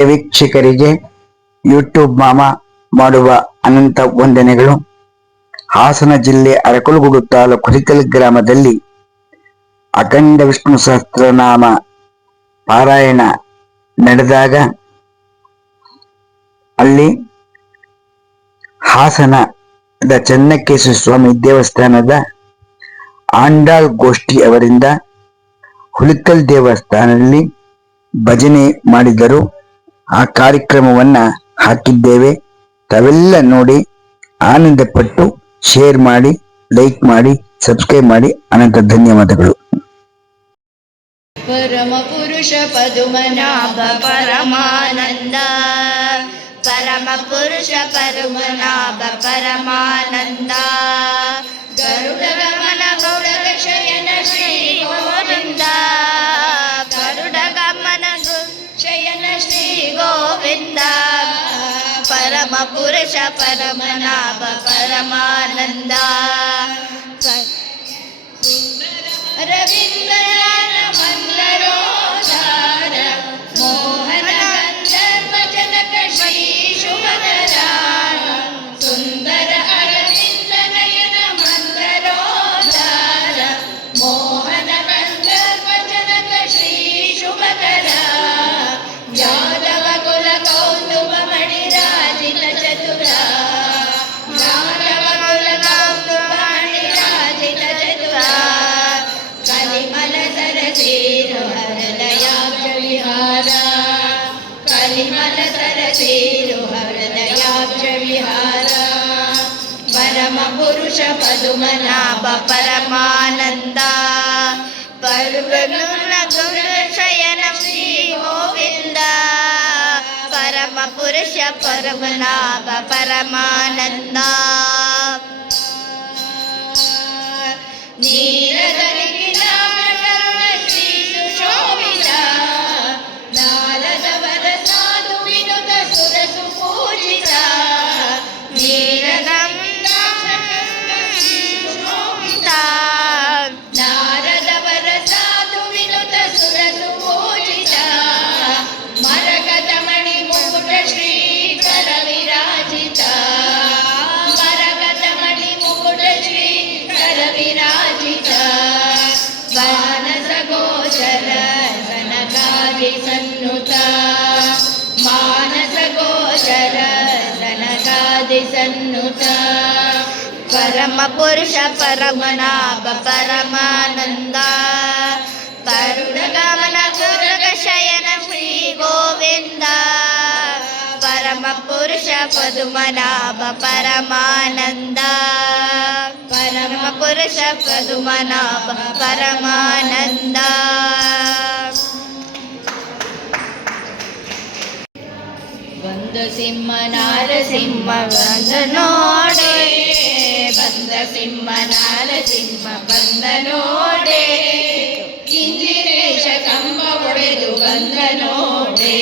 ವೀಕ್ಷಕರಿಗೆ ಯೂಟ್ಯೂಬ್ ಮಾಮ ಮಾಡುವ ಅನಂತ ವಂದನೆಗಳು. ಹಾಸನ ಜಿಲ್ಲೆ ಅರಕಲಗೂಡು ತಾಲೂಕು ಹಿರಿಕಲ್ ಗ್ರಾಮದಲ್ಲಿ ಅಖಂಡ ವಿಷ್ಣು ಸಹಸ್ರನಾಮ ಪಾರಾಯಣ ನಡೆದಾಗ ಅಲ್ಲಿ ಹಾಸನದ ಚೆನ್ನಕೇಶ್ವರ ಸ್ವಾಮಿ ದೇವಸ್ಥಾನದ ಆಂಡಾಳ್ ಗೋಷ್ಠಿ ಅವರಿಂದ ಹುಲಿಕಲ್ ದೇವಸ್ಥಾನದಲ್ಲಿ ಭಜನೆ ಮಾಡಿದರು. ಆ ಕಾರ್ಯಕ್ರಮವನ್ನ ಹಾಕಿದ್ದೇವೆ. ತಾವೆಲ್ಲ ನೋಡಿ ಆನಂದ ಪಟ್ಟು ಶೇರ್ ಮಾಡಿ, ಲೈಕ್ ಮಾಡಿ, ಸಬ್ಸ್ಕ್ರೈಬ್ ಮಾಡಿ. ಅನಂತ ಧನ್ಯವಾದಗಳು. ಪರಮ ಪುರುಷ ಪದುಮನಾಭ ಪರಮಾನಂದ, ಪರಮ ಪುರುಷ ಪದುಮನಾಭ ಪರಮಾನಂದ, ಗರುಡ ಗಮನ ಗೌಡ ಶಯನ ಶ್ರೀ ಗೋವಿಂದ, ಗರುಡ ಗಮನ ಶಯನ ಶ್ರೀ ಗೋವಿಂದ, ಪರಮ ಪುರುಷ ಪರಮನಾಭ ಪರಮಾನಂದ, ರವೀಂದ್ರನಾಥ ಮಂದರೋಧಾರ ಮೋಹನ ಗಂಧರ್ವ ಜನಕ ಶ್ರೀ ಶುಭಧರ, ಸುಂದರ ಅರವಿಂದ ನಯನ ಮಂದರೋಧಾರ ಮೋಹನ ಗಂಧರ್ವ ಜನಕ ಶ್ರೀ ಶುಭಧರ, ಯಾದವ ಕುಲ ಕೌಸ್ತುಭ ಮಣಿ ರಾಜಿತ ಚತುರ, ಯಾದವ ಕುಲ ಕೌಸ್ತುಭ ಮಣಿ ರಾಜಿತ ಚತುರ, ಕಲಿಮಲ ಸರಸೇರು ಹರದಯಾಬ್ಜ ವಿಹಾರ, ಕಲಿಮಲ ಸರಸೇರು ಹರದಯಾಬ್ಜ ವಿಹಾರ, ಪರಮ ಪುರುಷ ಪದುಮನಾಭ ಪರಮಾನಂದ, ಪರ್ವಗುಣ ಗುಣ ಶಯನ ಶ್ರೀ ಗೋವಿಂದ, ಪರಮ ಪುರುಷ ಪರಮನಾಭ ಪರಮಾನಂದ, ನೀಲಧರಿಗೆ ನಾಮಕರಣ ಶ್ರೀ ಸುಶೋಭಿತ, ನಾರದವರ ಸಾಧು ವಿನುತ ಸುರಸು ಪೂಜಿತ, ಸುಶೋಭಿತ, ನಾರದವರ ಸಾಧು ವಿನುತ ಸುರಸು ಪೂಜಿತ, ಮರಕತ ಮಣಿ ಮುಕುಟ ಶ್ರೀ ಕರ ವಿರಾಜಿತ, ಮರಕತ ಮಣಿ ಮುಕುಟ ಶ್ರೀ ಕರ ವಿರಾಜಿತ, ಮಾನಸ ಗೋಚರ ಸನಕಾದಿ ಸನ್ನುತ, ಮಾನಸ ಗೋಚರ ಸನಕಾದಿ ಸನ್ನುತ, ಪರಮ ಪುರುಷ ಪರಮನಾಭ ಪರಮಾನಂದ, ಪರುಡ ಗಮನ ಗುರುಗ ಶಯನ ಶ್ರೀ ಗೋವಿಂದ, ಪರಮ ಪುರುಷ ಪದುಮನಾಭ ಪರಮಾನಂದ, ಪರಮ ಪುರುಷ ಪದುಮನಾಭ ಪರಮಾನಂದ. ಬಂದ ಸಿಂಹ ನಾರಸಿಂಹ ಬಂದ ನೋಡೆ, ಬಂದ ಸಿಂಹ ನಾರಸಿಂಹ ಬಂದ ನೋಡೆ, ಇಂದಿರೇಶ ಕಂಬ ಒಡೆದು ಬಂದ ನೋಡೆ,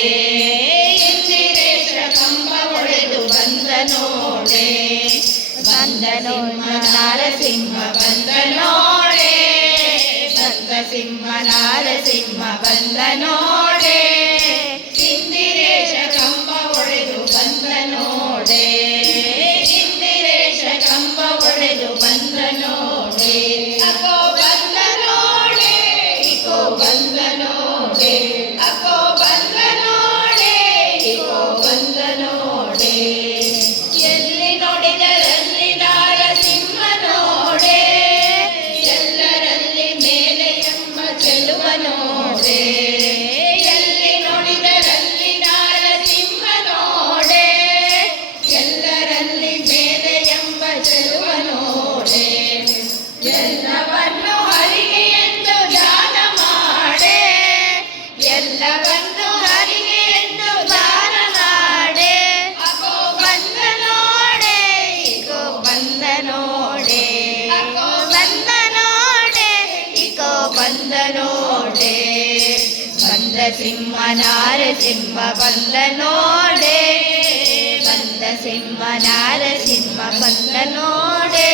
ಇಂದಿರೇಶ ಕಂಬ ಒಡೆದು ಬಂದ ನೋಡೆ, ಬಂದ ಸಿಂಹ ನಾರಸಿಂಹ ಬಂದ ನೋಡೆ, ಬಂದ ಸಿಂಹ ನಾರಸಿಂಹ ಬಂದ ನೋಡೆ, ಇಂದಿರೇಶ ಕಂಬ ಒಡೆದು ಬಂದ ನೋಡೆ, ಇಂದಿರೇಶ ಕಂಬ ಒಡೆದು ಬಂದ ನೋಡೆ, ಅಕೋ ಬಂದ ನೋಡೆ, ಇಕೋ ಬಂದ ನೋಡೆ, ಅಕೋ ಬಂದ ನೋಡೆ, ಇಕೋ ಬಂದ ನೋಡೆ, ಎಲ್ಲಿ ನೋಡಿದರಲ್ಲಿ ನಾರಸಿಂಹ ನೋಡೆ, ಎಲ್ಲರಲ್ಲಿ ಮೇಲೆ ಎಂಬ ಚೆಲುವ ನೋಡೆ, ಎಲ್ಲಿ ನೋಡಿದರಲ್ಲಿ ನಾರಸಿಂಹ ನೋಡೆ, ಎಲ್ಲರಲ್ಲಿ ಮೇಲೆ ಎಂಬ ಚೆಲುವ ನೋಡೆ, ಎಲ್ಲವನ್ನು ಹರಿಗೆ ಎಂದು ಧ್ಯಾನ ಮಾಡೆ, ಎಲ್ಲವನ್ನು ಹರಿಗೆ ಎಂದು ಧ್ಯಾನ ಮಾಡೆ, ಅಕೋ ಬಂದ ನೋಡೆ, ಇಕೋ ಬಂದ ನೋಡೆ, ಅಕೋ ಬಂದ ನೋಡೆ, ಇಕೋ ಬಂದ ನೋಡೆ, ಬಂದ ಸಿಂಹ ನಾರಸಿಂಹ ಬಂದ ನೋಡೆ, ಬಂದ ಸಿಂಹ ನಾರಸಿಂಹ ಬಂದ ನೋಡೆ,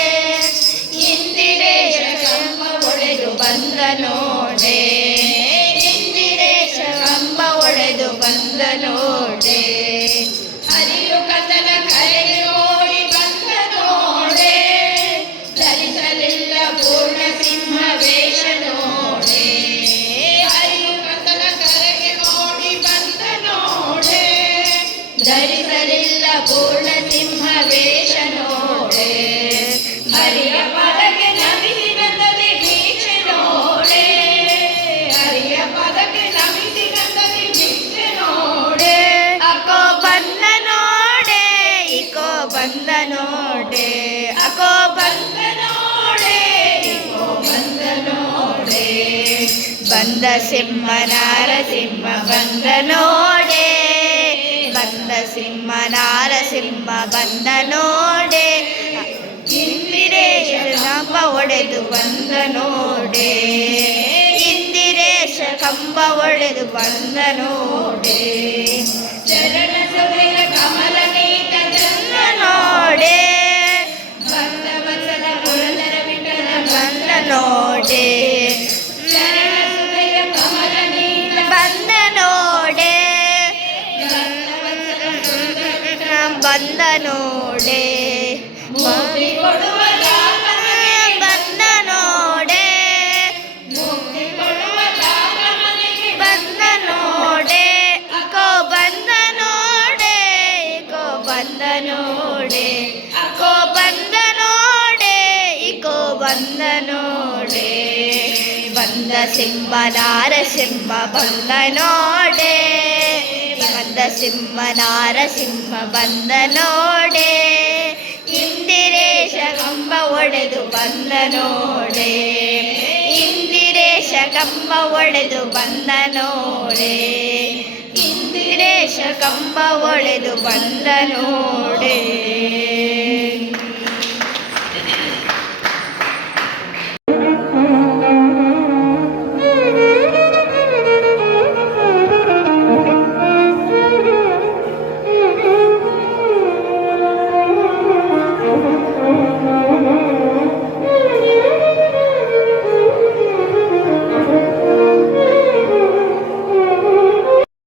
ಇಂದಿರೇಶ ಕಂಬ ಒಡೆದು ಬಂದ ನೋಡೆ, ಇಂದಿರೇಶ ಕಂಬ ಒಡೆದು ಬಂದ ನೋಡೆ. ಹರಿಯು ಕಂದನ ಕರೆಗೆ ಓಡಿ ಬಂದ ನೋಡೆ ಧರಿಸಲಿಲ್ಲ ಪೂರ್ಣ ಸಿಂಹ ವೇಷ ನೋಡೆ ಹರಿಯು ಕಂದನ ಕರೆಗೆ ಓಡಿ ಬಂದ ನೋಡೆ ಧರಿಸಲಿಲ್ಲ ಪೂರ್ಣ ಸಿಂಹ ವೇಷ ನೋಡೆ ಹರಿಯ ಪದಕ್ಕೆ ನಮಿಸಿ ಗಂಧದಿ ಭಿಕ್ಷೆ ನೋಡೆ ಹರಿಯ ಪದಕ್ಕೆ ನಮಿಸಿ ಗಂಧದಿ ಭಿಕ್ಷೆ ನೋಡೆ ಅಕೋ ಬಂದ ನೋಡೆ ಇಕೋ ಬಂದ ನೋಡೆ ಅಕೋ ಬಂದ ನೋಡೆ ಇಕೋ ಬಂದ ನೋಡೆ ಬಂದ ಸಿಂಹ ನಾರಸಿಂಹ ಬಂದ ನೋಡೆ ಬಂದ ಸಿಂಹ ನಾರಸಿಂಹ ಬಂದ ನೋಡೆ ಇಂದಿರೇಶ ಕಂಬ ಒಡೆದು ಬಂದ ನೋಡೆ ಇಂದಿರೇಶ ಕಂಬ ಒಡೆದು ಬಂದ ನೋಡೆ ಚರಣ ಸಭೆಯ ಕಮಲ ನೀತ ಚಂದ ನೋಡೆ ಭಕ್ತ ವತ್ಸಲ ಪುರಂದರ ವಿಠಲ ಬಂದ ನೋಡೆ ಚರಣ ಸಭೆಯ ಕಮಲ ನೀತ ಬಂದ ನೋಡೆ ಬಂದ ನೋಡೆ ಮುಕ್ತಿ ಕೊಡುವ ಬಂದ ನೋಡೆ ಮುಕ್ತಿ ಕೊಡುವ ಬಂದ ನೋಡೆ ಇಕೋ ಬಂದ ನೋಡೆ ಇಕೋ ಬಂದ ನೋಡೆ ಅಕೋ ಬಂದ ನೋಡೆ ಇಕೋ ಬಂದ ನೋಡೆ ಬಂದ ಸಿಂಹ ನಾರಸಿಂಹ ಬಂದ ನೋಡೆ ಬಂದ ಸಿಂಹ ನಾರಸಿಂಹ ಬಂದ ನೋಡೆ ಇಂದಿರೇಶ ಕಂಬ ಒಡೆದು ಬಂದ ನೋಡೆ ಇಂದಿರೇಶ ಕಂಬ ಒಡೆದು ಬಂದ ನೋಡೆ ಇಂದಿರೇಶ ಕಂಬ ಒಡೆದು ಬಂದ ನೋಡೆ